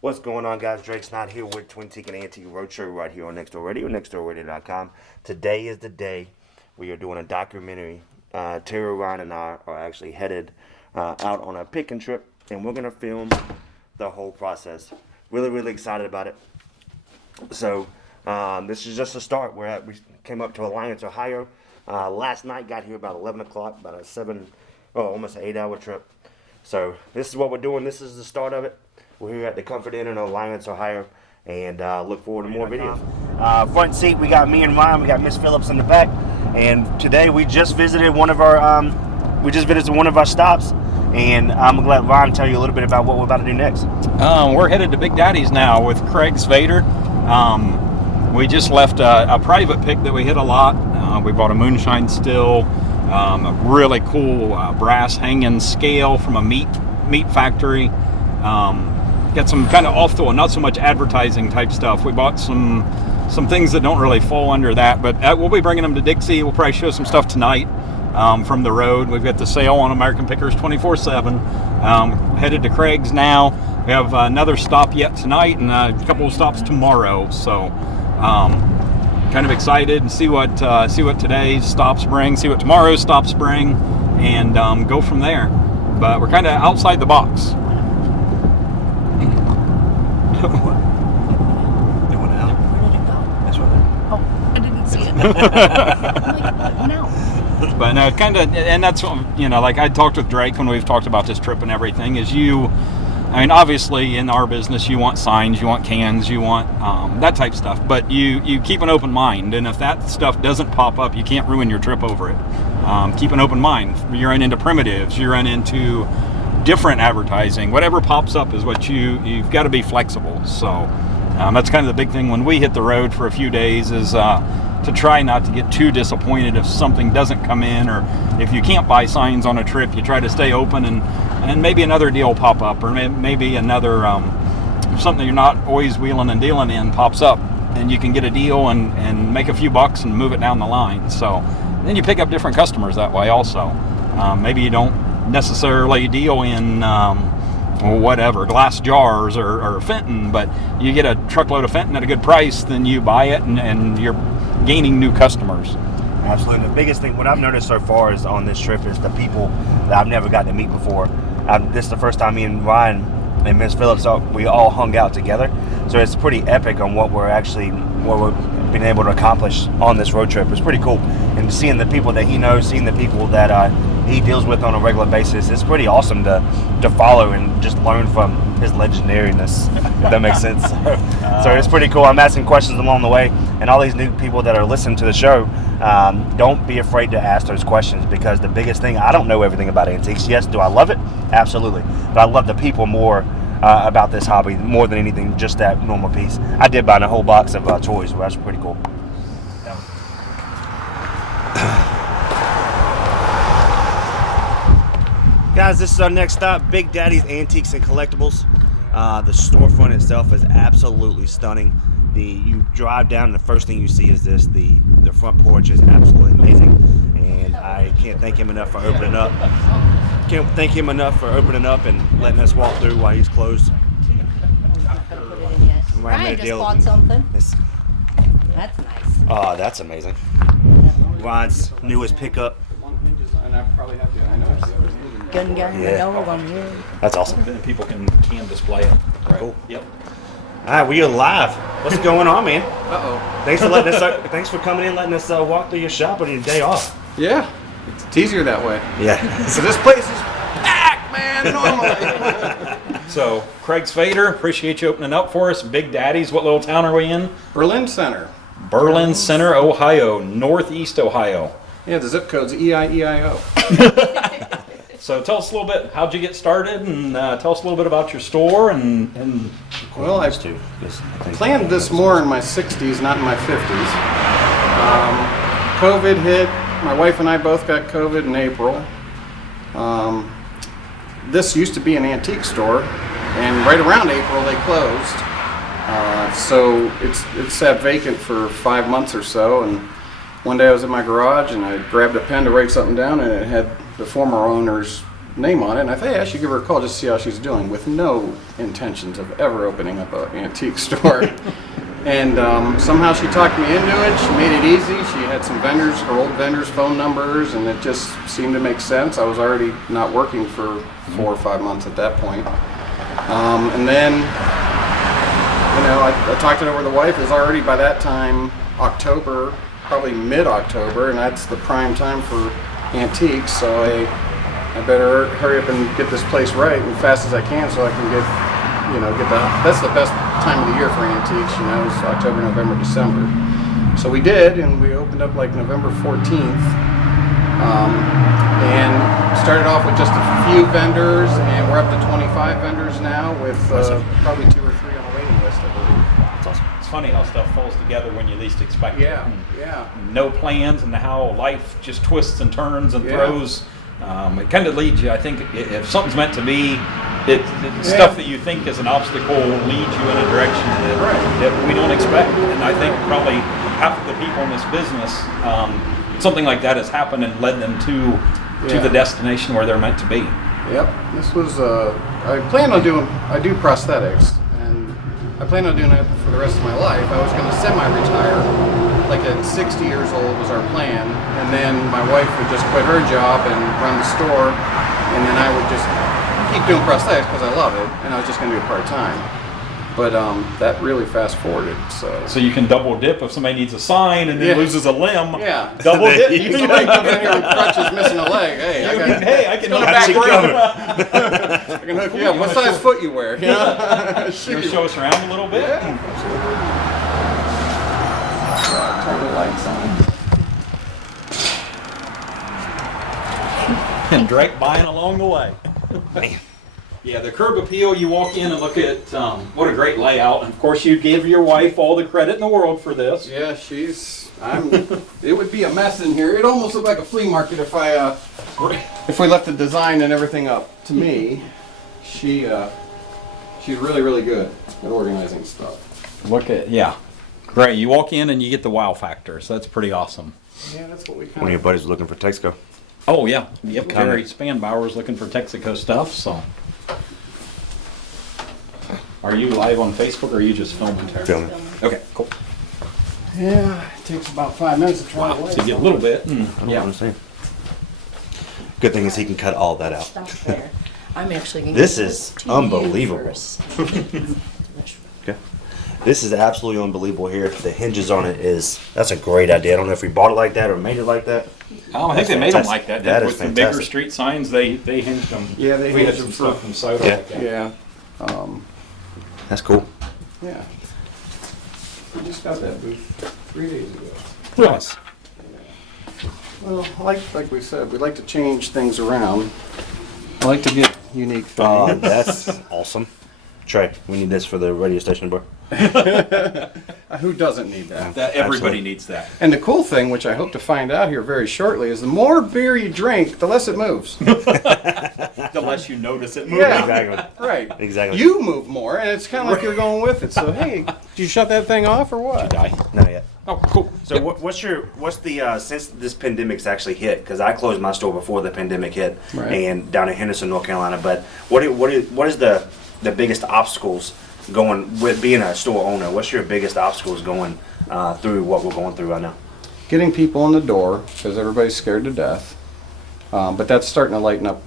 What's going on, guys? Drake's not here with Twintiquin Antiques Roadshow right here on Next Door Radio, nextdoorradio.com. Today is the day we are doing a documentary. Terry, Ryan, and I are actually headed out on a picking trip, and we're going to film the whole process. Really, really excited about it. So, this is just a start. We came up to Alliance, Ohio. Last night, got here about 11 o'clock, about almost an 8-hour trip. So, this is what we're doing. This is the start of it. We're here at the Comfort Inn in Alliance, Ohio, and look forward to more videos. Front seat, we got me and Ryan. We got Miss Phillips in the back, and today we just visited one of our stops, and I'm gonna let Ryan tell you a little bit about what we're about to do next. We're headed to Big Daddy's now with Craig's Vader. We just left a private pick that we hit a lot. We bought a moonshine still, a really cool brass hanging scale from a meat factory. Got some kind of off the wall, not so much advertising type stuff. We bought some things that don't really fall under that, but we'll be bringing them to Dixie. We'll probably show some stuff tonight from the road. We've got the sale on American Pickers 24/7. Headed to Craig's now. We have another stop yet tonight and a couple of stops tomorrow. So kind of excited and see what today's stops bring, see what tomorrow's stops bring, and go from there. But we're kind of outside the box. They went out. Where did it go? That's right there. Oh, I didn't see it. I'm like, no. But no, kind of, and that's, like I talked with Drake when we've talked about this trip and everything, is obviously in our business, you want signs, you want cans, you want that type of stuff, but you keep an open mind, and if that stuff doesn't pop up, you can't ruin your trip over it. Keep an open mind. You run into primitives, you run into different advertising. Whatever pops up is what you've got to be flexible. So that's kind of the big thing when we hit the road for a few days, is to try not to get too disappointed if something doesn't come in, or if you can't buy signs on a trip. You try to stay open, and maybe another deal pop up, or maybe another something you're not always wheeling and dealing in pops up, and you can get a deal and make a few bucks and move it down the line. So then you pick up different customers that way also. Maybe you don't necessarily deal in glass jars or Fenton, but you get a truckload of Fenton at a good price, then you buy it and you're gaining new customers. Absolutely. The biggest thing, what I've noticed so far is on this trip, is the people that I've never gotten to meet before. This is the first time me and Ryan and Miss Phillips, we all hung out together. So it's pretty epic on what we've been able to accomplish on this road trip. It's pretty cool. And seeing the people that he knows, seeing the people that he deals with on a regular basis, it's pretty awesome to follow and just learn from his legendariness, if that makes sense. So it's pretty cool. I'm asking questions along the way, and all these new people that are listening to the show, don't be afraid to ask those questions, because the biggest thing, I don't know everything about antiques. Yes, do I love it? Absolutely. But I love the people more about this hobby, more than anything, just that normal piece. I did buy a whole box of toys, which was pretty cool. Guys, this is our next stop, Big Daddy's Antiques and Collectibles. The storefront itself is absolutely stunning. You drive down, and the first thing you see is this. The front porch is absolutely amazing, and I can't thank him enough for opening up. And letting us walk through while he's closed. Ryan just bought something. That's nice. Oh, that's amazing. Ryan's newest pickup. Gun here. That's awesome. Then people can display it. Right. Cool. Yep. All right, we are live. What's going on, man? Uh-oh. Thanks for coming in, letting us walk through your shop on your day off. Yeah. It's easier that way. Yeah. So this place is packed, man, normally. So, Craig's Vader, appreciate you opening up for us. Big Daddy's, what little town are we in? Berlin Center. Berlin Center, Ohio, Northeast Ohio. Yeah, the zip code's EIEIO. So tell us a little bit, how'd you get started, and tell us a little bit about your store, and Well, I planned this more in my 60s, not in my 50s. COVID hit. My wife and I both got COVID in April. This used to be an antique store, and right around April they closed. So it's sat vacant for 5 months or so, and one day I was in my garage and I grabbed a pen to write something down, and it had the former owner's name on it, and I thought, hey, I should give her a call just to see how she's doing, with no intentions of ever opening up an antique store. And somehow she talked me into it. She made it easy. She had some vendors, her old vendors' phone numbers, and it just seemed to make sense. I was already not working for 4 or 5 months at that point. And then, you know, I talked it over with the wife. It was already by that time October, probably mid-October, and that's the prime time for antiques. So I better hurry up and get this place right as fast as I can, so I can get that's the best time of the year for antiques, you know, it's October, November, December. So we did, and we opened up like November 14th, and started off with just a few vendors, and we're up to 25 vendors now, with probably 2 or 3 on the waiting list, I believe. That's awesome. It's funny how stuff falls together when you least expect it. Yeah. No plans, and how life just twists and turns and throws. It kind of leads you, I think, if something's meant to be, stuff that you think is an obstacle will lead you in a direction that we don't expect. And I think probably half of the people in this business, something like that has happened and led them to the destination where they're meant to be. Yep. This was, I do prosthetics, and I plan on doing it for the rest of my life. I was going to semi-retire, like at 60 years old was our plan, and then my wife would just quit her job and run the store, and then I would just keep doing prosthetics because I love it, and I was just going to do it part-time. But that really fast-forwarded, So you can double dip if somebody needs a sign and then loses a limb. Yeah. Double dip. You can come in here with crutches missing a leg. Hey, I can hook you up. I can hook you up. What size foot you wear? You know? Show us around a little bit. Yeah. Turn the lights on. And Drake buying along the way. Man. Yeah, the curb appeal, you walk in and look at what a great layout. And of course, you give your wife all the credit in the world for this. Yeah, it would be a mess in here. It almost looked like a flea market if we left the design and everything up to me. She's really, really good at organizing stuff. Great. You walk in and you get the wow factor, so that's pretty awesome. Yeah, that's what we kind One of your buddies was looking for Texaco. Oh, yeah. Yep, Gary Spanbauer's looking for Texaco stuff, so. Are you live on Facebook, or are you just filming, Terry? Filming. Okay, cool. Yeah, it takes about 5 minutes to try So you get a little bit. I don't know what I'm saying. Good thing is he can cut all that out. Stop there. I'm actually going This is unbelievable. Okay. This is absolutely unbelievable here. The hinges on it that's a great idea. I don't know if we bought it like that or made it like that. I think they made them like that. That is with the bigger fantastic. street signs, they hinged them. Yeah, they we had hinged some them stuff from Soda Yeah. like that. Yeah. That's cool. Yeah. We just got that booth 3 days ago. Nice. Well, like we said, we like to change things around. I like to get unique things. That's awesome. Trey, we need this for the radio station, bro. Who doesn't need that? Everybody Absolutely. needs that. And the cool thing, which I hope to find out here very shortly, is the more beer you drink, the less it moves. The less you notice it moving. Yeah. Exactly. Right. Exactly. You move more, and it's kind of like you're going with it. So, hey, did you shut that thing off or what? Die. Not yet. Oh, cool. So what's the since this pandemic's actually hit? Because I closed my store before the pandemic hit, Right. and down in Henderson, North Carolina. But what is the biggest obstacles going with being a store owner? What's your biggest obstacles going through what we're going through right now? Getting people in the door, because everybody's scared to death. But that's starting to lighten up,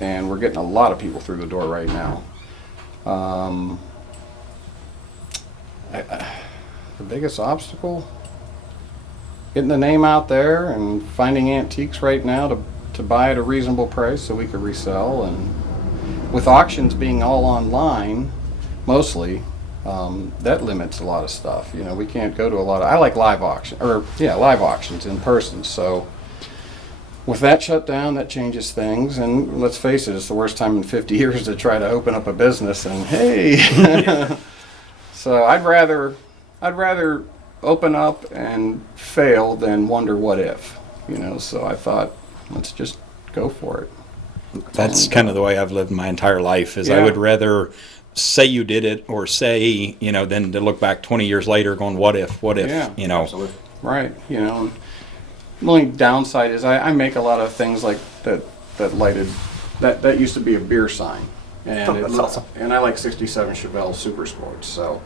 and we're getting a lot of people through the door right now. The biggest obstacle? Getting the name out there and finding antiques right now to buy at a reasonable price so we could resell. And with auctions being all online, mostly, that limits a lot of stuff. You know, we can't go to a lot of, I like live auctions in person. So with that shut down, that changes things. And let's face it, it's the worst time in 50 years to try to open up a business and hey. So I'd rather open up and fail than wonder what if, you know. So I thought, let's just go for it. That's kind of the way I've lived my entire life. Is I Yeah. would rather say you did it or say, you know, than to look back 20 years later going, what if, Yeah. you know. Absolutely. Right, you know. The only downside is I make a lot of things like that lighted that used to be a beer sign. And Oh, that's awesome. And I like 67 Chevelle Super Sports, so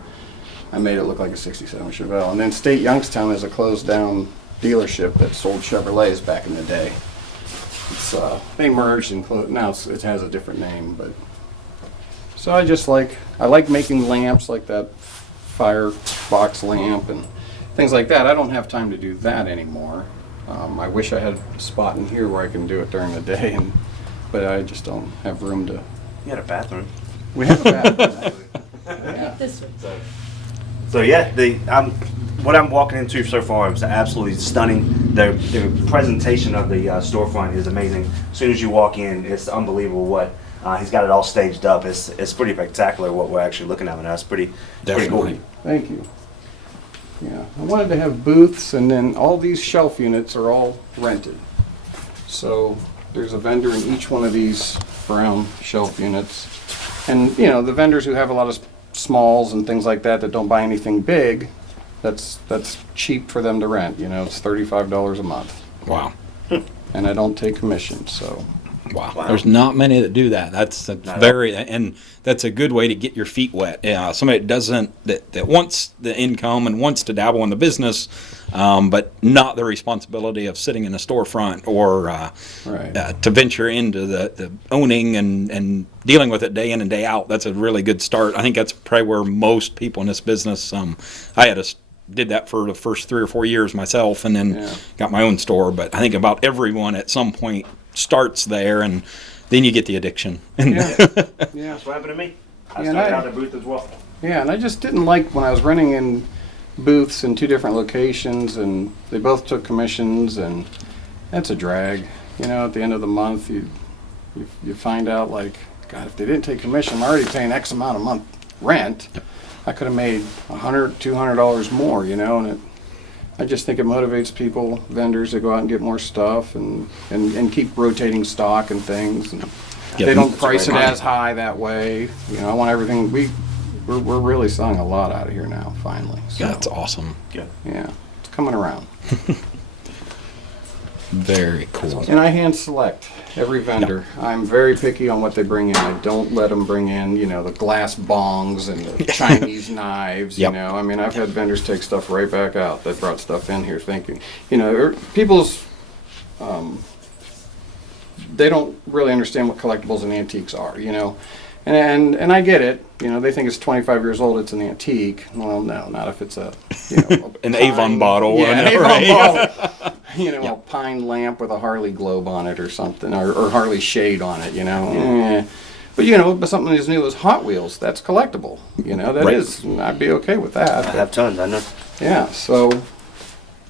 I made it look like a 67 Chevelle. And then State Youngstown is a closed down dealership that sold Chevrolets back in the day. It's, they merged and closed. Now it has a different name, but so I like making lamps like that firebox lamp and things like that. I don't have time to do that anymore. I wish I had a spot in here where I can do it during the day, but I just don't have room to. You had a bathroom. We have a bathroom. Yeah. This way. So yeah, what I'm walking into so far is absolutely stunning. The presentation of the storefront is amazing. As soon as you walk in, it's unbelievable what he's got it all staged up. It's pretty spectacular what we're actually looking at, and that's pretty Definitely. cool. Thank you. Yeah, I wanted to have booths, and then all these shelf units are all rented. So there's a vendor in each one of these brown shelf units. And, you know, the vendors who have a lot of smalls and things like that don't buy anything big, that's cheap for them to rent. You know, it's $35 a month. Wow. And I don't take commissions, so. Wow. Wow. There's not many that do that. That's very, and that's a good way to get your feet wet. Somebody that wants the income and wants to dabble in the business, but not the responsibility of sitting in a storefront or Right. to venture into the owning and dealing with it day in and day out. That's a really good start. I think that's probably where most people in this business, did that for the first 3 or 4 years myself, and then got my own store. But I think about everyone at some point starts there, and then you get the addiction. Yeah. That's what happened to me. I Yeah, started and out at the booth as well. Yeah, and I just didn't like when I was renting in booths in 2 different locations, and they both took commissions, and that's a drag. You know, at the end of the month, you find out, like, God, if they didn't take commission, I'm already paying X amount a month rent. I could have made $100, $200 more, you know, and I just think it motivates people, vendors, to go out and get more stuff and keep rotating stock and things. And they don't price it as high that way. You know, I want everything. We're really selling a lot out of here now, finally. So, That's awesome. Good. yeah, it's coming around. Very cool. And I hand select every vendor. I'm very picky on what they bring in. I don't let them bring in, you know, the glass bongs and the Chinese knives, Yep. you know. I mean, I've had vendors take stuff right back out. They brought stuff in here thinking, you know, people's, they don't really understand what collectibles and antiques are, you know. And I get it. You know, they think it's 25 years old, it's an antique. Well, no, not if it's a, you know, An Avon bottle. Yeah, an or Avon right? bottle. You know, a pine lamp with a Harley globe on it or something, or Harley shade on it, you know. But, you know, but something as new as Hot Wheels, that's collectible. You know, that Right. is, I'd be okay with that. I have tons, I know. Yeah, so,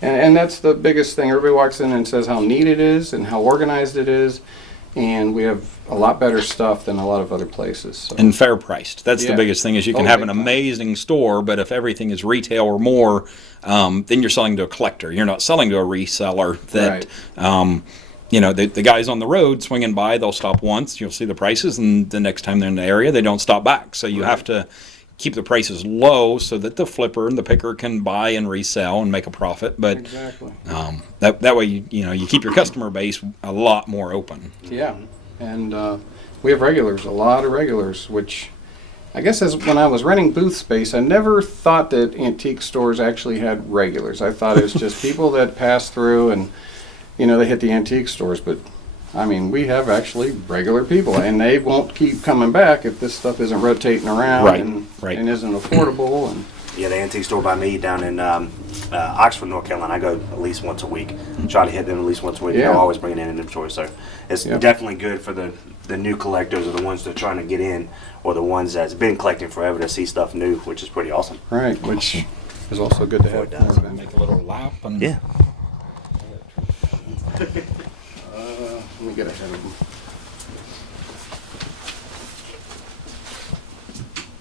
and that's the biggest thing. Everybody walks in and says how neat it is and how organized it is. And we have a lot better stuff than a lot of other places. So. And fair priced. That's the Yeah. biggest thing is you can Oh, have an big time. amazing store, but if everything is retail or more, then you're selling to a collector. You're not selling to a reseller that, you know, the guys on the road swinging by, they'll stop once, you'll see the prices, and the next time they're in the area, they don't stop back. So you have to keep the prices low so that the flipper and the picker can buy and resell and make a profit. But Exactly. that way, you keep your customer base a lot more open. Yeah, and we have regulars, a lot of regulars, which I guess as when I was renting booth space, I never thought that antique stores actually had regulars. I thought it was just people that pass through and, you know, they hit the antique stores. But, I mean, we have actually regular people, and they won't keep coming back if this stuff isn't rotating around Right, and, right. and isn't affordable. And Yeah, the antique store by me down in Oxford, North Carolina, I go at least once a week. Try to hit them at least once a week. Yeah. They're always bringing in inventory, so it's Yep. definitely good for the new collectors or the ones that are trying to get in or the ones that's been collecting forever to see stuff new, which is pretty awesome. right, which is also good to have. more vendors. Make a little lap. And Yeah. Let me get ahead of them.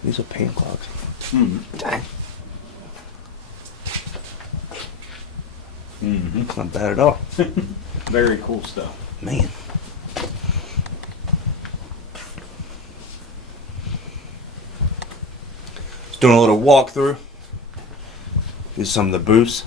These are pan clocks. Dang. It's not bad at all. Very cool stuff. Man. Just doing a little walkthrough. Here's some of the booths.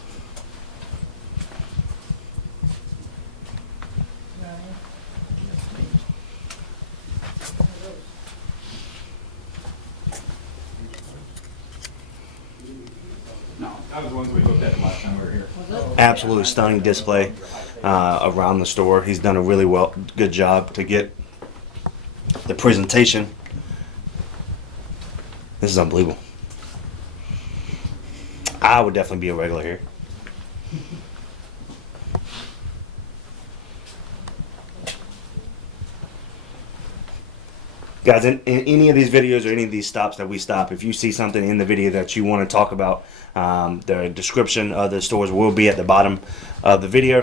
absolutely stunning display around the store. He's done a really good job to get the presentation. This is unbelievable. I would definitely be a regular here. Guys, in any of these videos or any of these stops that we stop, if you see something in the video that you want to talk about, the description of the stores will be at the bottom of the video,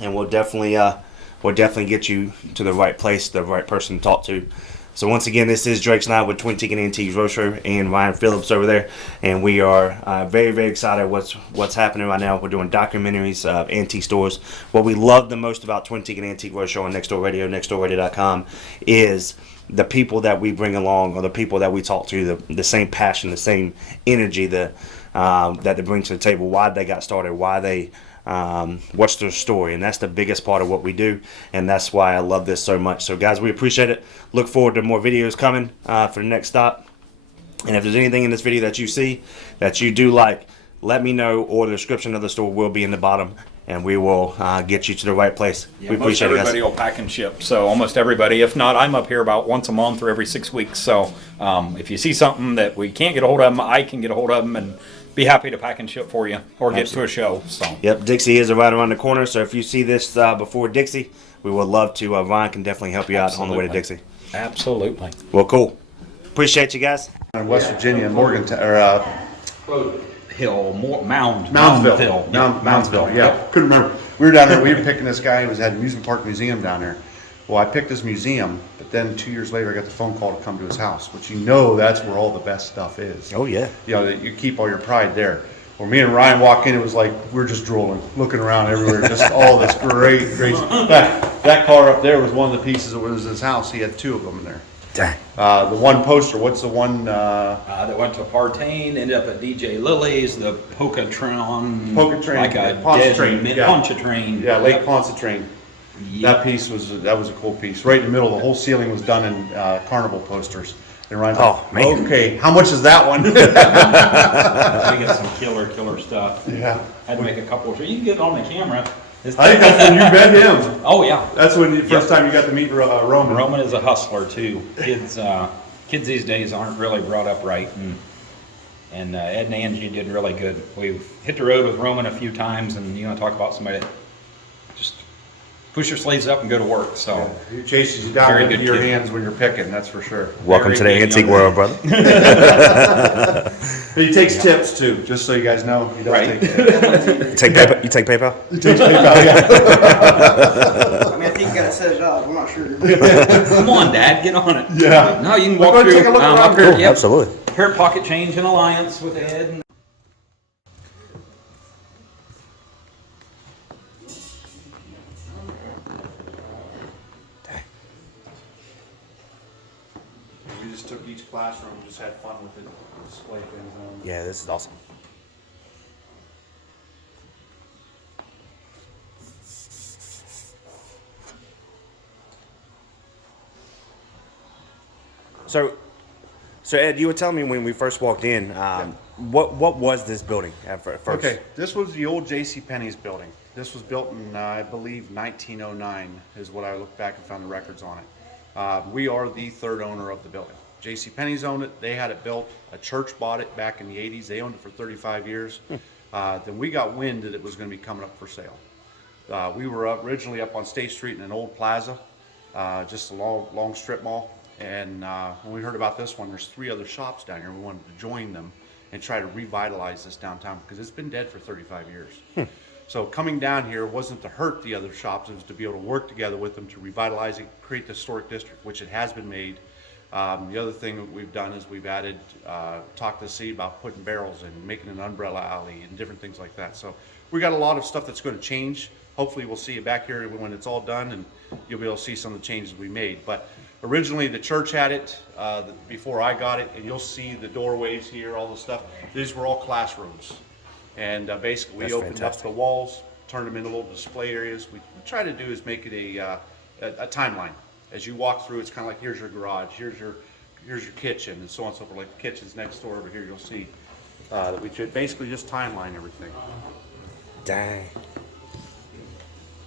and we'll definitely get you to the right place, the right person to talk to. So once again, this is Drake Snyder with Twintiquin Antiques Roadshow and Ryan Phillips over there, and we are very, very excited what's happening right now. We're doing documentaries of antique stores. What we love the most about Twintiquin Antique Roadshow on Next Door Radio, nextdoorradio.com, is the people that we bring along, or the people that we talk to, the same passion, the same energy that they bring to the table, why they got started, why they what's their story. And that's the biggest part of what we do, and that's why I love this so much. So guys, we appreciate it. Look forward to more videos coming for the next stop. And if there's anything in this video that you see that you do like, let me know, or the description of the store will be in the bottom, and we will get you to the right place. Yeah, we appreciate it, guys. Everybody will pack and ship, so almost everybody. If not, I'm up here about once a month or every 6 weeks. So if you see something that we can't get a hold of them, I can get a hold of them and be happy to pack and ship for you, or get to a show. So yep, Dixie is right around the corner. So if you see this before Dixie, we would love to. Ryan can definitely help you out on the way to Dixie. Absolutely. Well, cool. Appreciate you guys. In West Virginia, Morgantown, or Moundsville. Moundsville. Yeah, couldn't remember. We were down there. We were picking this guy who had an amusement park museum down there. Well, I picked his museum, but then 2 years later, I got the phone call to come to his house, which that's where all the best stuff is. Oh yeah. You keep all your pride there. Well, me and Ryan walk in, it was like we're just drooling, looking around everywhere, just all this great. That car up there was one of the pieces that was his house. He had 2 of them in there. Dang. The one poster, what's the one? That went to Partain, ended up at DJ Lily's, the Pontchartrain, like a Pontchartrain. Yeah, Lake Pontchartrain. Yep. That piece was a cool piece. Right in the middle, the whole ceiling was done in carnival posters. And Ryan's Oh, man. okay, how much is that one? We got some killer stuff. Yeah. Had to make a couple of. You can get it on the camera. I think that's when you met him. Oh yeah. That's when the first time you got to meet Roman. Roman is a hustler too. Kids these days aren't really brought up right, and Ed and Angie did really good. We've hit the road with Roman a few times, and you want to talk about somebody that just push your sleeves up and go to work. So He chases you down Very into good your kid. hands when you're picking, that's for sure. Welcome Very to the good antique young world, brother. But he takes tips too, just so you guys know. He does Right. take tips. You take PayPal? He takes PayPal, yeah. I mean, I think you gotta set it up. I'm not sure. come on, Dad, get on it. Yeah. No, you can We're walk gonna through. take a look around. Up here, Cool, yep. Absolutely. Here at Pocket Change and Alliance with Ed. And We just took each classroom, just had fun with it, display things on them. Yeah, this is awesome. So Ed, you were telling me when we first walked in, what was this building at first? Okay, this was the old J.C. Penney's building. This was built in, I believe, 1909 is what I looked back and found the records on it. We are the third owner of the building. J.C. Penney's owned it. They had it built. A church bought it back in the 80s. They owned it for 35 years. Then we got wind that it was going to be coming up for sale. We were originally up on State Street in an old plaza, just a long strip mall. And when we heard about this one, there's 3 other shops down here. We wanted to join them and try to revitalize this downtown because it's been dead for 35 years. So coming down here wasn't to hurt the other shops, it was to be able to work together with them to revitalize it, create the historic district, which it has been made. The other thing that we've done is we've added, talked to the city about putting barrels and making an umbrella alley and different things like that. So we got a lot of stuff that's going to change. Hopefully we'll see you back here when it's all done and you'll be able to see some of the changes we made. But originally the church had it before I got it, and you'll see the doorways here, all the stuff. These were all classrooms. And basically we opened up the walls, turned them into little display areas. What we try to do is make it a timeline. As you walk through, it's kind of like, here's your garage, here's your kitchen, and so on and so forth. Like the kitchen's next door over here, you'll see that we should basically just timeline everything. Dang.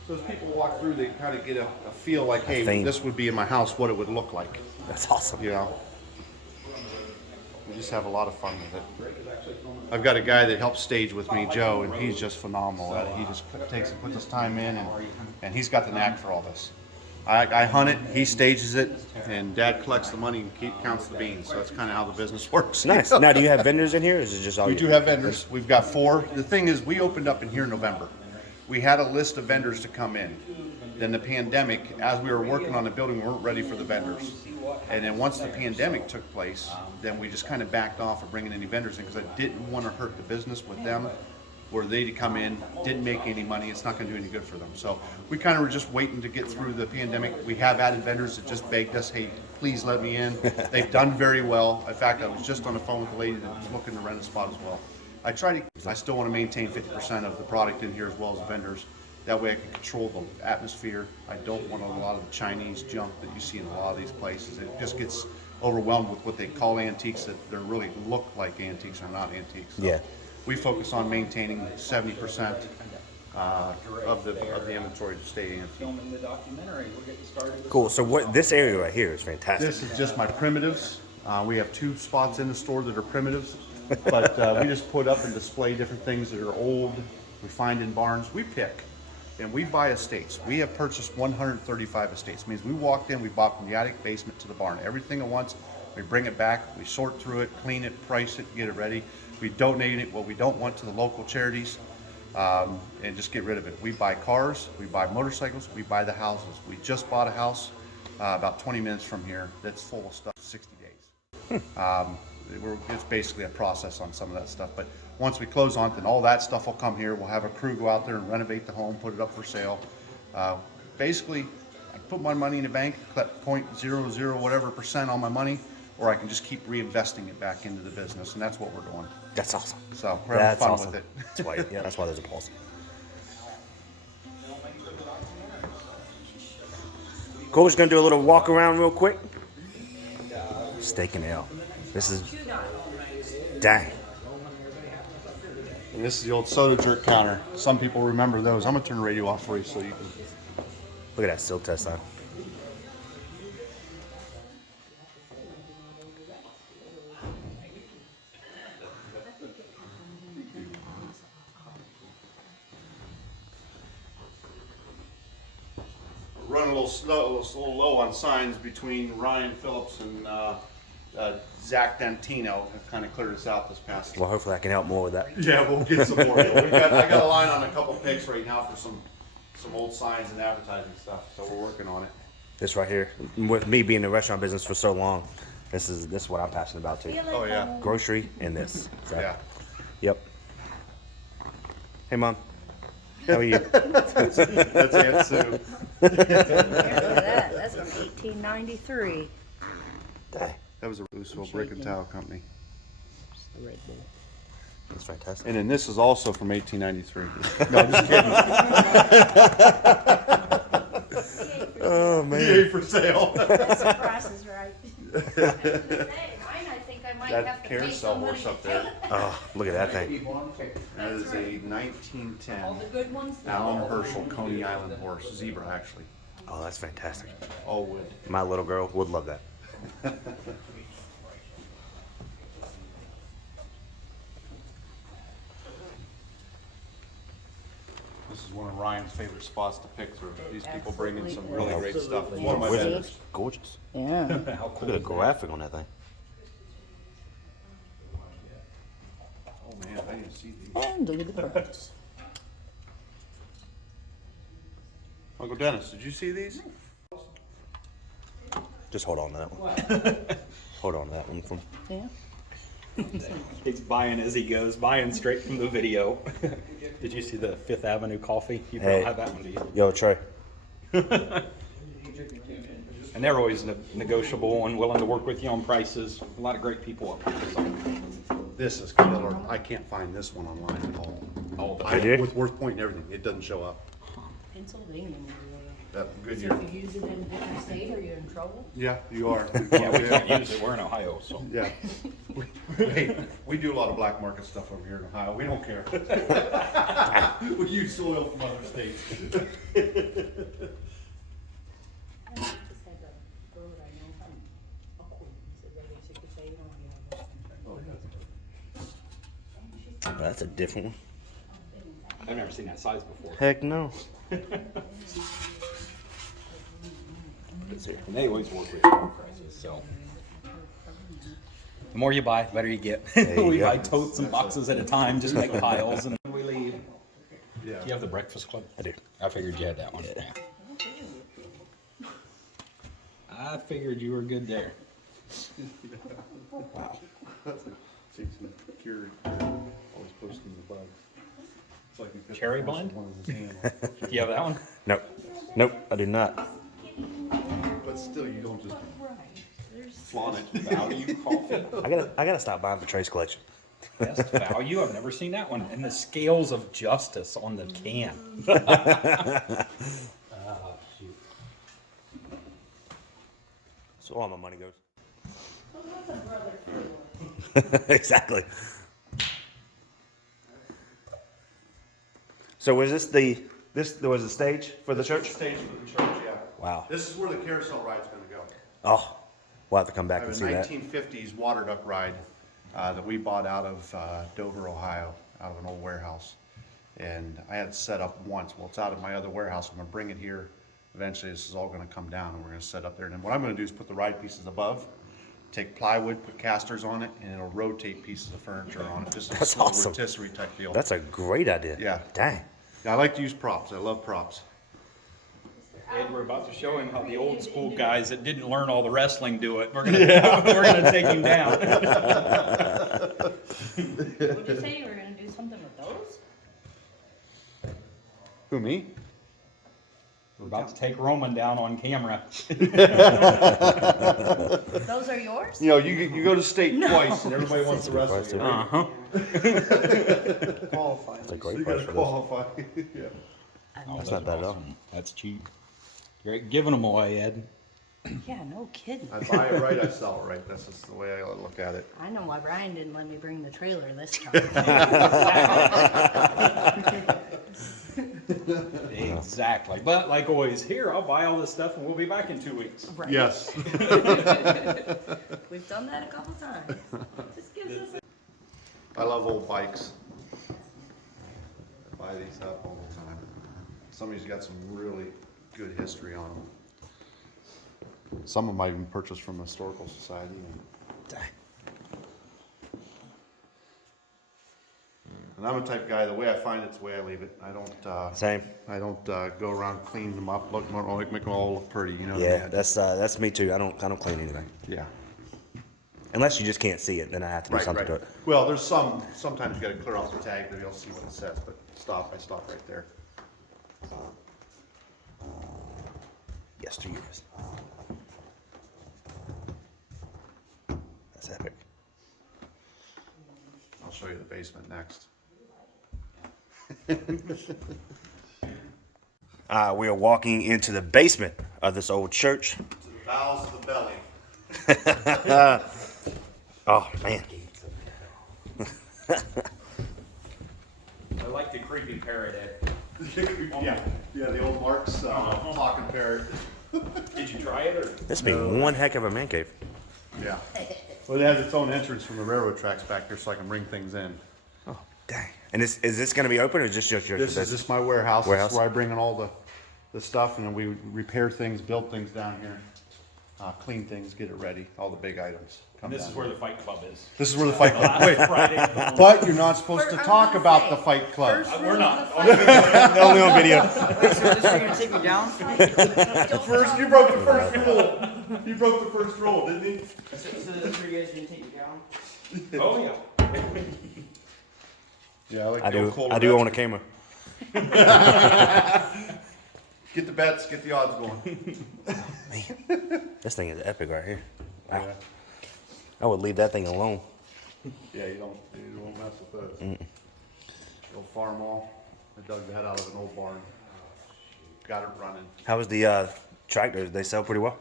So as people walk through, they kind of get a feel like, hey, theme. this would be in my house, what it would look like. That's awesome. You know, we just have a lot of fun with it. I've got a guy that helps stage with me, Joe, and he's just phenomenal at it. He just takes and puts his time in, and he's got the knack for all this. I hunt it, he stages it, and Dad collects the money and counts the beans. So that's kind of how the business works. Nice. Now, do you have vendors in here, or is it just all We you? do have vendors. We've got 4. The thing is, we opened up in here in November. We had a list of vendors to come in. Then the pandemic, as we were working on the building, we weren't ready for the vendors. And then once the pandemic took place, then we just kind of backed off of bringing any vendors in because I didn't want to hurt the business with them, where they'd come in, didn't make any money, it's not going to do any good for them. So we kind of were just waiting to get through the pandemic. We have added vendors that just begged us, hey, please let me in. They've done very well. In fact, I was just on the phone with a lady that was looking to rent a spot as well. I still want to maintain 50% of the product in here as well as the vendors. That way I can control the atmosphere. I don't want a lot of the Chinese junk that you see in a lot of these places. It just gets overwhelmed with what they call antiques that they really look like antiques or not antiques. So Yeah. we focus on maintaining 70% of the inventory to stay antique. Cool. So what this area right here is fantastic. This is just my primitives. We have 2 spots in the store that are primitives, but we just put up and display different things that are old, we find in barns. We pick, and we buy estates. We have purchased 135 estates. It means we walked in, we bought from the attic, basement to the barn, everything at once. We bring it back, we sort through it, clean it, price it, get it ready. We donate it, what we don't want, to the local charities, and just get rid of it. We buy cars, we buy motorcycles, we buy the houses. We just bought a house about 20 minutes from here that's full of stuff, 60 days. It's basically a process on some of that stuff, but once we close on it, then all that stuff will come here. We'll have a crew go out there and renovate the home, put it up for sale. Basically, I put my money in the bank, collect 0.00 whatever % on my money, or I can just keep reinvesting it back into the business, and that's what we're doing. That's awesome. So we're having fun awesome. with it. That's why. Yeah, that's why there's a pulse. Cool. Just gonna do a little walk around real quick. Steak and ale. This is dang. And this is the old soda jerk counter. Some people remember those. I'm gonna turn the radio off for you so you can. Look at that still test on. Running a little slow, a little low on signs between Ryan Phillips and Zach Dantino. Have kind of cleared us out this past. Well, hopefully I can help more with that. Yeah, we'll get some more. I got a line on a couple pics right now for some old signs and advertising stuff. So we're working on it. This right here, with me being in the restaurant business for so long, this is what I'm passionate about too. Oh yeah. Grocery and this. So, Yeah. Yep. Hey, Mom. How are you? That's Aunt Sue. Look at that. That's from 1893. Dang. That was a Roosevelt Brick and Tile Company. The Red Bull. That's fantastic. And then this is also from 1893. No, I'm just kidding. Oh man. Yay for sale. That's the price is right. That carousel horse up there. Oh, look at that thing. That is a 1910 All the good ones. Alan Herschel Coney Island horse. Zebra, actually. Oh, that's fantastic. All wood. My little girl would love that. This is one of Ryan's favorite spots to pick through. These people bring in some really great stuff. One of my Wizard. vendors. Gorgeous. Yeah. Look at the graphic on that thing. Oh man, I didn't see these. And look at the price. Uncle Dennis, did you see these? Just hold on to that one. Hold on to that one from. Yeah. He's buying as he goes, buying straight from the video. Did you see the Fifth Avenue coffee? You Hey. don't have that one, do you? Yo, Trey. And they're always negotiable and willing to work with you on prices. A lot of great people up here. So. This is killer. I can't find this one online at all. Oh, Did you? With Worth Point and everything, it doesn't show up. Pennsylvania. that good So year. if you use it in a different state, are you in trouble? Yeah, you are. Yeah, we can't use it. We're in Ohio, so. Yeah. Hey, we do a lot of black market stuff over here in Ohio. We don't care. We use soil from other states. I just had a girl that I know from Oakland, said that she could say, you don't want to have That's a different one. I've never seen that size before. Heck no. And they always work with low prices, so. The more you buy, the better you get. you We go. buy totes and boxes at a time, just make piles, and we leave. Yeah. Do you have the Breakfast Club? I do. I figured you had that one. Yeah. I figured you were good there. Wow. Seems security. Always posting the bugs. It's like you put Cherry the blend? one in his hand. Do you have that one? Nope. Nope, I do not. But still, you don't just flaunt it. Value coffee. I gotta stop buying for Trace Collection. Best value. I've never seen that one. And the scales of justice on the can. Shoot. So all my money goes. Exactly. So was this was the stage for the church? Stage for the church, yeah. Wow. This is where the carousel ride's gonna go. Oh, we'll have to come back I and have see a that. 1950s water duck ride that we bought out of Dover, Ohio, out of an old warehouse. And I had it set up once. Well, it's out of my other warehouse. I'm gonna bring it here. Eventually, this is all gonna come down and we're gonna set up there. And then what I'm gonna do is put the ride pieces above, take plywood, put casters on it, and it'll rotate pieces of furniture on it. Just a That's little awesome. rotisserie type deal. That's a great idea. Yeah. Dang. Yeah, I like to use props. I love props. Ed, we're about to show him how the old school guys that didn't learn all the wrestling do it. We're gonna we're gonna take him down. Would you say you were gonna do something with those? Who, me? We're about to take Roman down on camera. Those are yours? You know, you go to state twice and everybody wants to wrestle you. Right? Uh-huh. Qualified. That's a great You price gotta for this. qualify. Yeah. That's not bad at all. That's cheap. You're giving them away, Ed. Yeah, no kidding. I buy it right, I sell it right. That's just the way I look at it. I know why Brian didn't let me bring the trailer this time. Exactly. But like always, here, I'll buy all this stuff and we'll be back in 2 weeks. Right. Yes. We've done that a couple times. Just gives us a I love old bikes. I buy these up all the time. Some of these got some really good history on them. Some of them I even purchased from the Historical Society. Dang. And I'm the type of guy, the way I find it's the way I leave it. I don't, Same. I don't go around cleaning them up, make them all look pretty, you know what I Yeah, mean? that's me too. I don't clean anything. Yeah. Unless you just can't see it, then I have to do Right, something right. to it. Well, there's sometimes you gotta clear off the tag, but you'll see what it says, but I stop right there. Yes, 2 years. That's epic. I'll show you the basement next. We are walking into the basement of this old church. To the bowels of the belly. Oh man. I like the creepy parrot, Ed. Yeah, the old Mark's talking parrot. Did you try it or? This be one heck of a man cave. Yeah. Well, it has its own entrance from the railroad tracks back there, so I can bring things in. Oh dang. And is this going to be open or is this just your? This is just my warehouse. This Warehouse? is where I bring in all the stuff, and then we repair things, build things down here, clean things, get it ready. All the big items come This down is where here. the Fight Club is. This is where the fight club. Wait, Friday. but you're not supposed to I'm talk gonna about say, the fight club. first We're rule not. of the fight- Only on video. Wait, so this is gonna take me down? First, you broke the first rule. He broke the first rule, didn't he? So this is where you guys are gonna take me down? Oh yeah. Yeah, I like I the old do. Kohler I do own a bets. camera. Get the bets, get the odds going. This thing is epic right here. Wow. Yeah. I would leave that thing alone. Yeah, you won't mess with those. Old farm wall. I dug that out of an old barn. got it running. How was the tractors? They sell pretty well.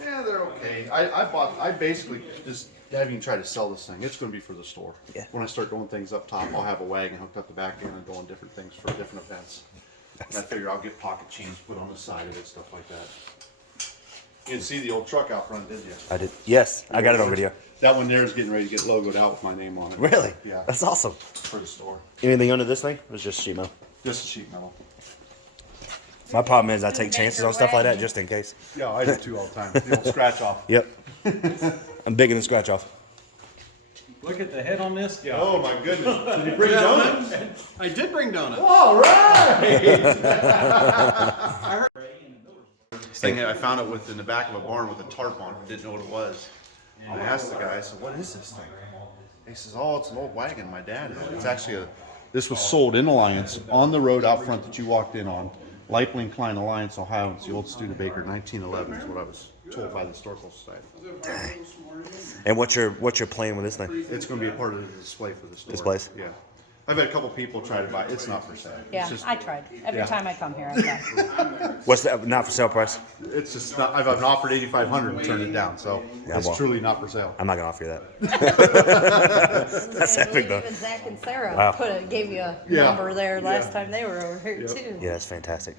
Yeah, they're okay. I basically just haven't even tried to sell this thing. It's going to be for the store. Yeah. When I start doing things up top, I'll have a wagon hooked up the back end and doing different things for different events. And I figure I'll get pocket change put on the side of it, stuff like that. You didn't see the old truck out front, did you? I did. Yes, I got it on video. That one there is getting ready to get logoed out with my name on it. Really? Yeah. That's awesome. For the store. Anything under this thing? It was just sheet metal. Just a sheet metal. My problem is I take chances on stuff like that just in case. Yeah, I do too all the time. The old scratch off. Yep. I'm big in the scratch off. Look at the head on this guy. Oh my goodness. Did you bring donuts? I did bring donuts. All right. Thing I found it in the back of a barn with a tarp on it. Didn't know what it was. And I asked the guy, I said, "What is this thing?" He says, "Oh, it's an old wagon my dad had. It's actually this was sold in Alliance on the road out front that you walked in on. Lightling Klein Alliance, Ohio. It's the old Studebaker, 1911 is what I was told by the Historical Society. And what's your plan with this thing? It's going to be a part of the display for the store. Displays? Yeah. I've had a couple people try to buy it. It's not for sale. Yeah, It's just, I tried. Every yeah. time I come here, I try. What's the not for sale price? It's just not. I've been offered $8,500 and turned it down. So Yeah, it's well. truly not for sale. I'm not gonna offer you that. That's epic though. Even Zach and Sarah Wow. gave you a Yeah. number there last Yeah. time they were over here Yep. too. Yeah, that's fantastic.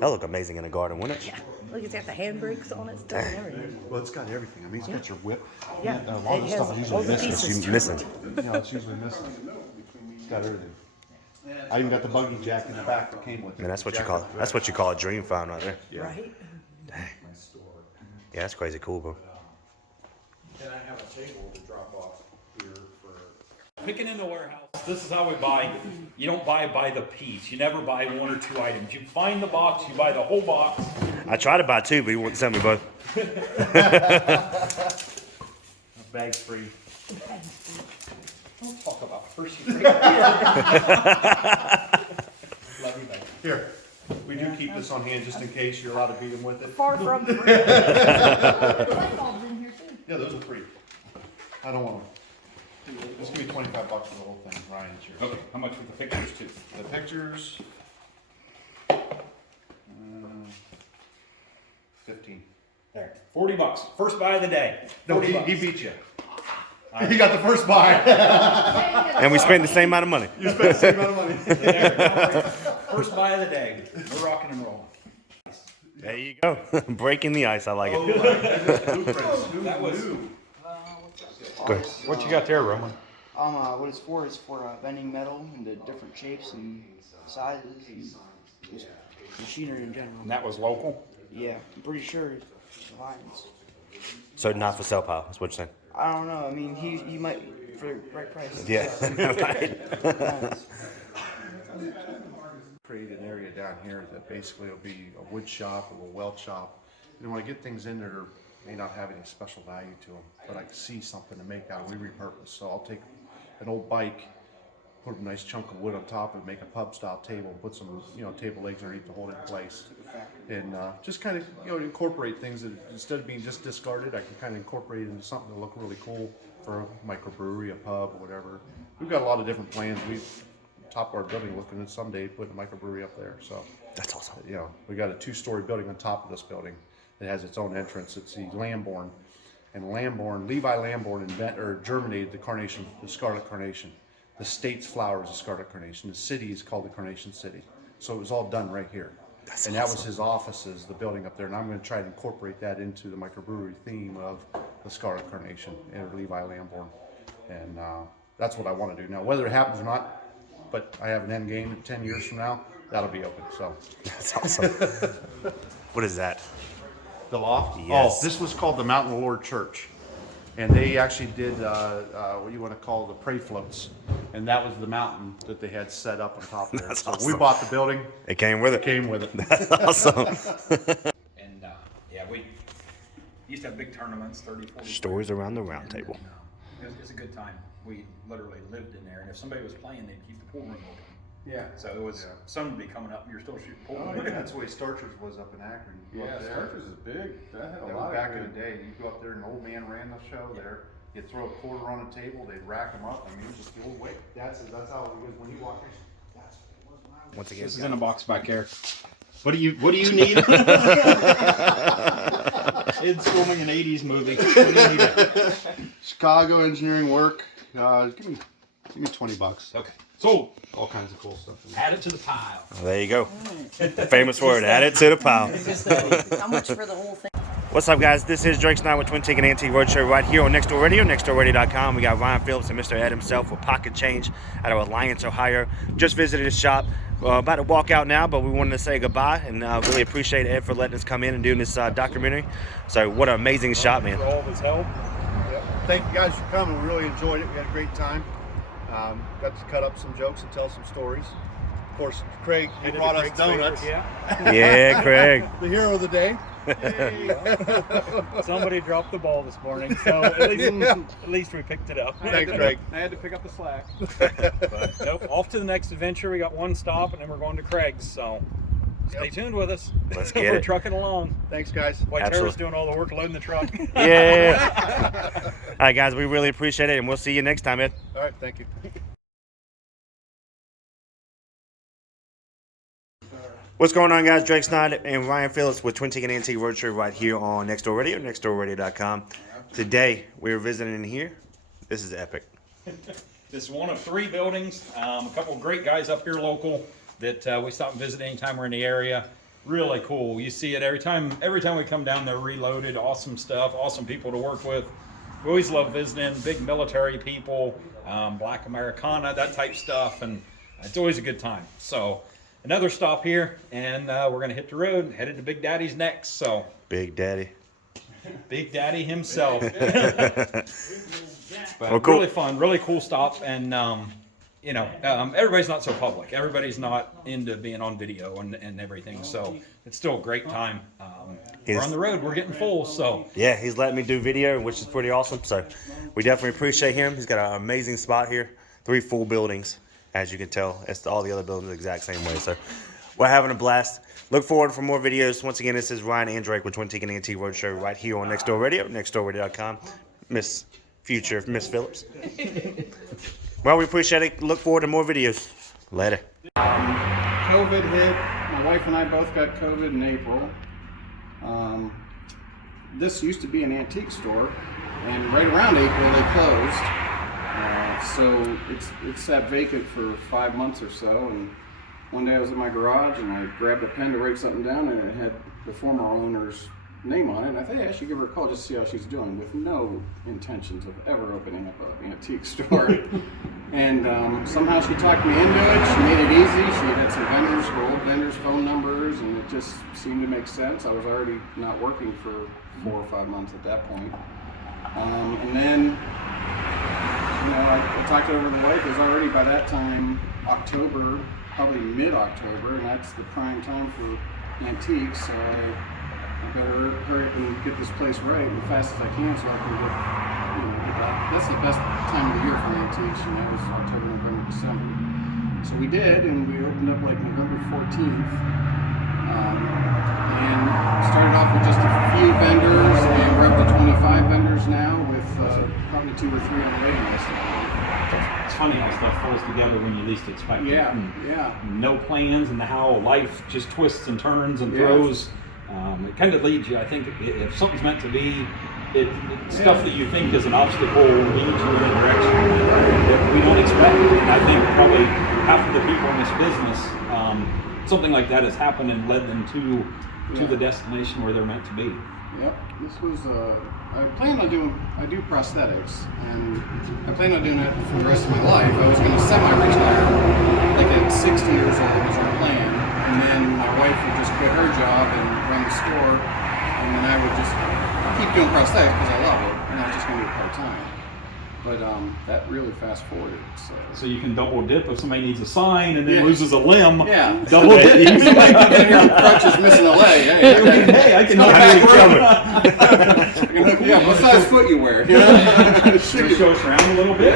That look amazing in a garden, wouldn't it? Yeah. Look, it's got the handbrakes on it, it's done everything. Well, it's got everything. I mean, it's got your whip. Yeah, A lot of it stuff has usually all the missing. pieces. You missing? It's usually missing. It's got everything. I even got the buggy jack in the back that came with it. Man, that's what you call that's what you call a dream find right there. Yeah. Right? Yeah, that's crazy cool, bro. Can I have a table to drop off here for? Picking in the warehouse. This is how we buy. You don't buy by the piece. You never buy one or two items. You find the box, you buy the whole box. I tried to buy two, but he wouldn't send me both. Bag free. Don't talk about Hershey. Love you, baby. Here. We do keep this on hand just in case you're allowed to beat them with it. Far from free. Light bulbs in here too. Yeah, those are free. I don't want them. Just give me $25 for the whole thing. Ryan, it's yours. Okay, how much for the pictures too? The pictures. 15. There, $40. First buy of the day. No, he $40. beat you. He got the first buy. And we spent the same amount of money. You spent the same amount of money. There, first buy of the day. We're rocking and rolling. There you go. Breaking the ice. I like it. That was. Go ahead. What you got there, Roman? What it's for is for bending metal into different shapes and sizes and just machinery in general. And that was local. Yeah, I'm pretty sure it's Alliance. So not for sale, pal. That's what you're saying. I don't know. I mean, he might for the right price. Yeah. Right. Create an area down here that basically will be a wood shop or a weld shop. And when I get things in there that may not have any special value to them, but I can see something to make out of, we repurpose. So I'll take an old bike, put a nice chunk of wood on top of it, make a pub style table, and put some table legs underneath to hold it in place. And just kind of incorporate things that instead of being just discarded, I can kind of incorporate it into something that look really cool for a microbrewery, a pub, or whatever. We've got a lot of different plans. We've top of our building looking at someday putting a microbrewery up there. So That's awesome. we got a 2-story building on top of this building that has its own entrance. It's the Lamborn, and Levi Lamborn germinated the carnation, the scarlet carnation. The state's flower is the scarlet carnation. The city is called the Carnation City. So it was all done right here. That's and that awesome. was his offices, the building up there. And I'm going to try to incorporate that into the microbrewery theme of the scarlet carnation and Levi Lamborn. And that's what I want to do. Now, whether it happens or not, but I have an end game 10 years from now, that'll be open. So That's awesome. What is that? the loft? Yes. Oh, this was called the Mountain Lord Church. And they actually did what you want to call the pray floats. And that was the mountain that they had set up on top of there. That's So awesome. we bought the building, It came with it. came with it. That's awesome. And we used to have big tournaments, 30, 40. Stories around the round table. It was a good time. We literally lived in there, and if somebody was playing, they'd keep the pool room open. Yeah. So it was sun would be coming up, and you're still shooting pool. Oh, yeah, that's the way Starchers was up in Akron. You go Yeah, up there. Starchers is big. That had a That lot was back of in the day. You'd go up there, and an old man ran the show there. You'd throw a quarter on a table, they'd rack them up. I mean, it was just the old way. That's how it was when you walked in. That's what it was when I was. Once again, This is in a box back here. What do you need? Kids filming an 80s movie. What do you need? Chicago engineering work. Give me $20. Okay. So, All kinds of cool stuff. add it to the pile. Well, there you go. The famous word, add it to the pile. How much for the whole thing? What's up, guys? This is Drake Snyder with Twintiquin Antiques Roadshow right here on Next Door Radio, nextdoorradio.com. We got Ryan Phillips and Mr. Ed himself with Pocket Change out of Alliance, Ohio. Just visited his shop. About to walk out now, but we wanted to say goodbye and really appreciate Ed for letting us come in and doing this documentary. So what an amazing shop, man. For all of his help. Thank you guys for coming. We really enjoyed it. We had a great time. Got to cut up some jokes and tell some stories. Of course, Craig, he brought us donuts. Yeah, Craig. The hero of the day. Somebody dropped the ball this morning, so at least we picked it up. Thanks, Craig. I had to pick up the slack. But nope, off to the next adventure. We got one stop, and then we're going to Craig's. So stay tuned with us. Let's get We're it. trucking along. Thanks, guys. White Terror's Absolutely. doing all the work loading the truck. Yeah. All right, guys, we really appreciate it, and we'll see you next time, Ed. All right, thank you. What's going on, guys? Drake Snyder and Ryan Phillips with Twintiquin Antiques Roadshow right here on Next Door Radio, nextdoorradio.com. Today, we're visiting here. This is epic. This is one of 3 buildings. A couple of great guys up here local that we stop and visit anytime we're in the area. Really cool. You see it every time we come down, they're reloaded. Awesome stuff. Awesome people to work with. We always love visiting big military people, Black Americana, that type stuff, and it's always a good time. So another stop here, and we're gonna hit the road, headed to Big Daddy's next. So Big Daddy. Big Daddy himself. But Well, cool. Really fun, really cool stop, and everybody's not so public. Everybody's not into being on video and everything, so it's still a great time. We're on the road, we're getting full, so. Yeah, he's letting me do video, which is pretty awesome. So we definitely appreciate him. He's got an amazing spot here. 3 full buildings, as you can tell. It's all the other buildings the exact same way. So we're having a blast. Look forward for more videos. Once again, this is Ryan and Drake with Twintiquin Antiques Roadshow right here on Next Door Radio, nextdoorradio.com. Miss Phillips. Well, we appreciate it. Look forward to more videos. Later. COVID hit. My wife and I both got COVID in April. This used to be an antique store, and right around April they closed. So it's sat vacant for 5 months or so. And one day I was in my garage and I grabbed a pen to write something down, and it had the former owner's name on it. And I thought, hey, I should give her a call just to see how she's doing, with no intentions of ever opening up an antique store. And somehow she talked me into it. She made it easy. She had some vendors, her old vendors' phone numbers, and it just seemed to make sense. I was already not working for 4 or 5 months at that point. And then, I talked it over to the wife. It was already by that time October, probably mid-October, and that's the prime time for antiques. So I better hurry up and get this place right as fast as I can, so I can get that. That's the best time of the year for antiques, and that was October, November, December. So we did, and we opened up like November 14th, and started off with just a few vendors, and we're up to 25 vendors now, with probably 2 or 3 on the waiting list. It's funny how stuff falls together when you least expect it. Yeah, And yeah. no plans, and how life just twists and turns and Yeah. throws. It kind of leads you. I think if something's meant to be, stuff that you think is an obstacle leads you in a direction that we don't expect. And I think probably half of the people in this business, something like that has happened and led them to the destination where they're meant to be. Yep, this was, I do prosthetics, and I plan on doing it for the rest of my life. I was going to semi-retire, like at 60 years old was our plan, and then my wife would just quit her job and run the store, and then I would just keep doing prosthetics because I love it, and I was just going to do it part-time. But that really fast-forwarded, So you can double dip if somebody needs a sign and then Yeah. loses a limb. Yeah. Double dip. You might be in here with crutches missing a leg. Hey, I can Yeah, what size foot you wear? You know? Just show us around a little bit.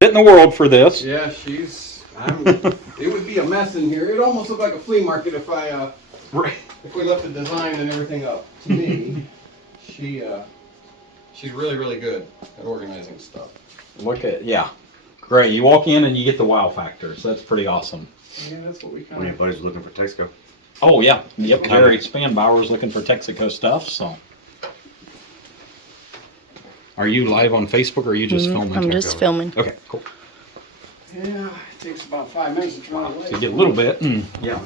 Get in the world for this. Yeah, it would be a mess in here. It almost looked like a flea market if we left the design and everything up to me. She's really, really good at organizing stuff. Look at, Great. You walk in and you get the wow factor, so that's pretty awesome. Yeah, that's what we One of your buddies was looking for Texaco. Oh yeah, yep. Jerry Spanbauer's looking for Texaco stuff. So, are you live on Facebook or are you just filming? I'm just filming. Okay, cool. Yeah, it takes about 5 minutes to turn on the So you light. get a little bit. Yeah.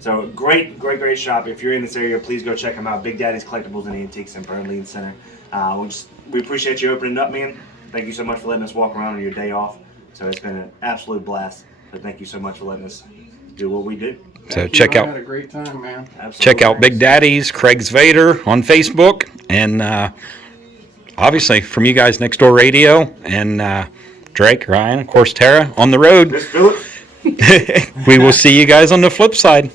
So great shop. If you're in this area, please go check them out. Big Daddy's Collectibles and Antiques in Burnley Center. We appreciate you opening up, man. Thank you so much for letting us walk around on your day off. So it's been an absolute blast. But thank you so much for letting us do what we do. So Thank check you. I out had a great time, man. Absolutely. check out Big Daddy's Craig's Vader on Facebook, and obviously from you guys Next Door Radio and Drake, Ryan, of course Tara on the road. Miss Phillips. We will see you guys on the flip side.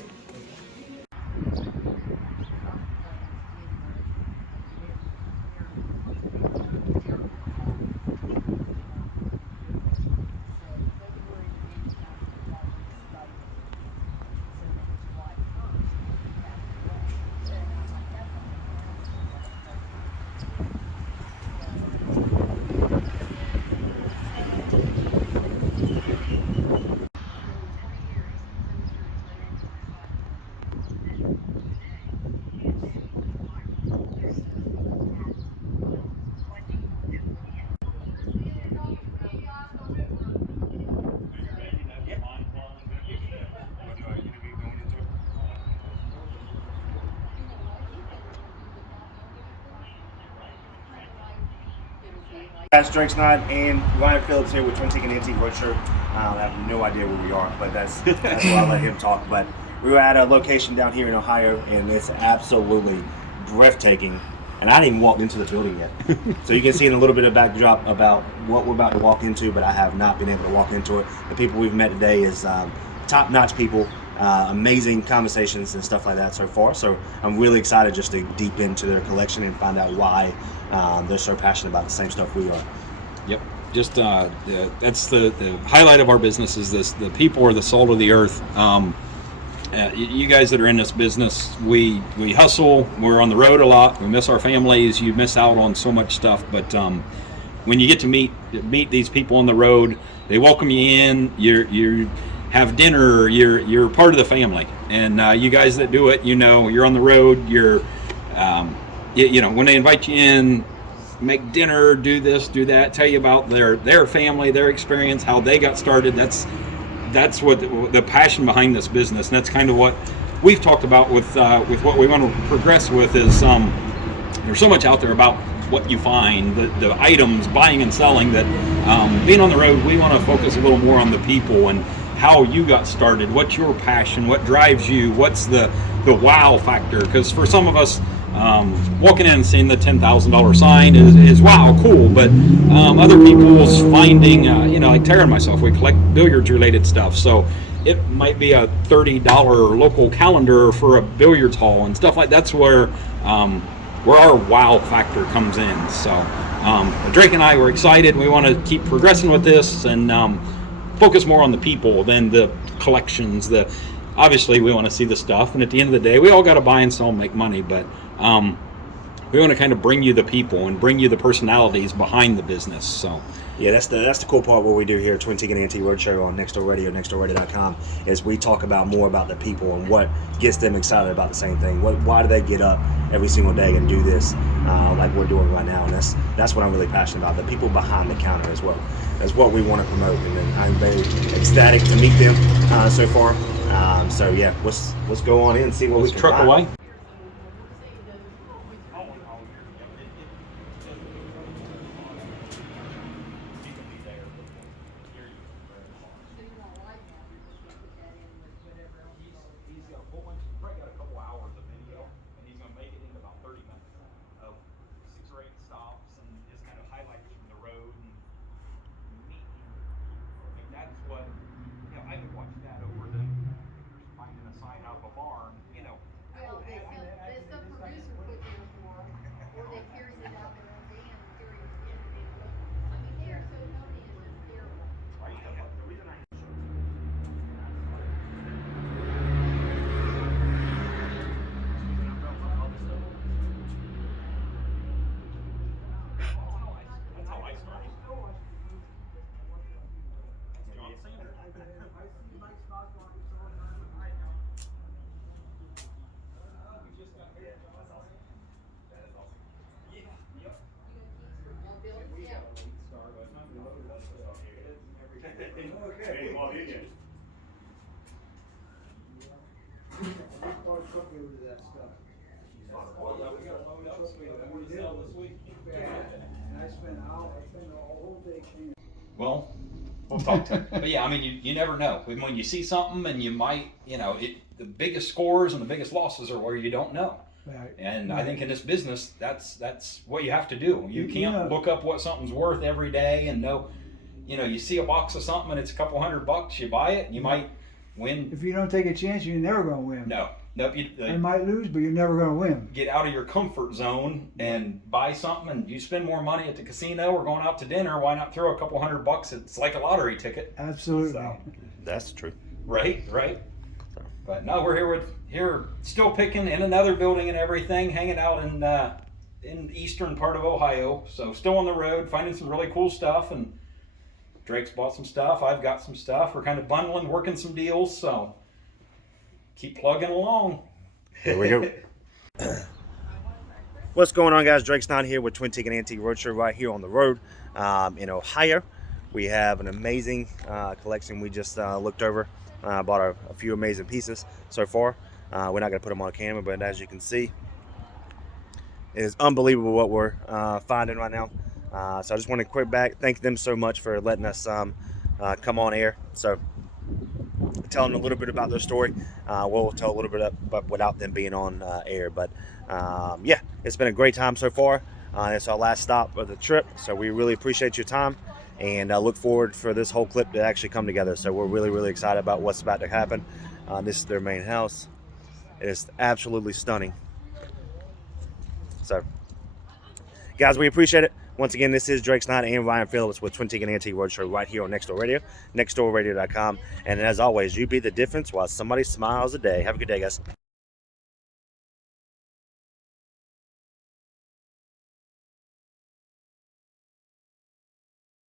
Guys, Drake Snide and Ryan Phillips here with Twintiquin Antiques Roadshow. I have no idea where we are, but that's why I let him talk. But we were at a location down here in Ohio, and it's absolutely breathtaking. And I hadn't even walked into the building yet. So you can see in a little bit of backdrop about what we're about to walk into, but I have not been able to walk into it. The people we've met today is top-notch people, amazing conversations and stuff like that so far. So I'm really excited just to deep into their collection and find out why they're so passionate about the same stuff we are. Yep. Just that's the highlight of our business is this: the people are the soul of the earth. You guys that are in this business, we hustle. We're on the road a lot. We miss our families. You miss out on so much stuff. But when you get to meet these people on the road, they welcome you in. You have dinner. You're part of the family. And you guys that do it, you're on the road. You're when they invite you in, make dinner, do this, do that, tell you about their family, their experience, how they got started. That's what the passion behind this business, and that's kind of what we've talked about with what we want to progress with. Is there's so much out there about what you find, the items, buying and selling, that being on the road, we want to focus a little more on the people and how you got started, what's your passion, what drives you, what's the wow factor. Because for some of us, walking in and seeing the $10,000 sign is wow, cool. But other people's finding, like Tara and myself, we collect billiards related stuff. So it might be a $30 local calendar for a billiards hall and stuff like that's where our wow factor comes in. So Drake and I were excited. We want to keep progressing with this and focus more on the people than the collections. Obviously, we want to see the stuff, and at the end of the day, we all got to buy and sell and make money, but we want to kind of bring you the people and bring you the personalities behind the business. So yeah, that's the cool part. What we do here at Twintiquin Antiques Roadshow on Next Door Radio, nextdoorradio.com, is we talk about more about the people and what gets them excited about the same thing. Why do they get up every single day and do this like we're doing right now? And that's what I'm really passionate about. The people behind the counter as well. That's what we want to promote, and I'm very ecstatic to meet them so far. So yeah, let's go on in and see what we can truck find. away. okay with that stuff. Well, yeah, we got to load up, so we got more to sell this week. And I spent a whole day cleaning. Well, we'll talk to him. But yeah, I mean, you never know. When you see something and you might, the biggest scores and the biggest losses are where you don't know. Right. And I think in this business, that's what you have to do. You can't look up what something's worth every day and know, you see a box of something and it's a couple $100, you buy it and you might win. If you don't take a chance, you're never going to win. Nope. You might lose, but you're never going to win. Get out of your comfort zone and buy something, and you spend more money at the casino or going out to dinner. Why not throw a couple $100? It's like a lottery ticket. Absolutely. So, That's true. right. But no, we're here still picking in another building and everything, hanging out in the eastern part of Ohio. So still on the road, finding some really cool stuff, and Drake's bought some stuff. I've got some stuff. We're kind of bundling, working some deals. So keep plugging along. Here we go. What's going on, guys? Drake's not here with Twintiquin Antiques Roadshow right here on the road in Ohio. We have an amazing collection we just looked over. Bought a few amazing pieces so far. We're not going to put them on camera, but as you can see, it is unbelievable what we're finding right now. So I just want to quick back, thank them so much for letting us come on air. So telling a little bit about their story. We'll tell a little bit but without them being on air. But yeah, it's been a great time so far. It's our last stop of the trip, so we really appreciate your time, and I look forward for this whole clip to actually come together. So we're really excited about what's about to happen. This is their main house. It is absolutely stunning. So guys, we appreciate it. Once again, this is Drake Snyder and Ryan Phillips with Twintiquin Antiques Roadshow right here on Nextdoor Radio, nextdoorradio.com. And as always, you be the difference while somebody smiles a day. Have a good day, guys.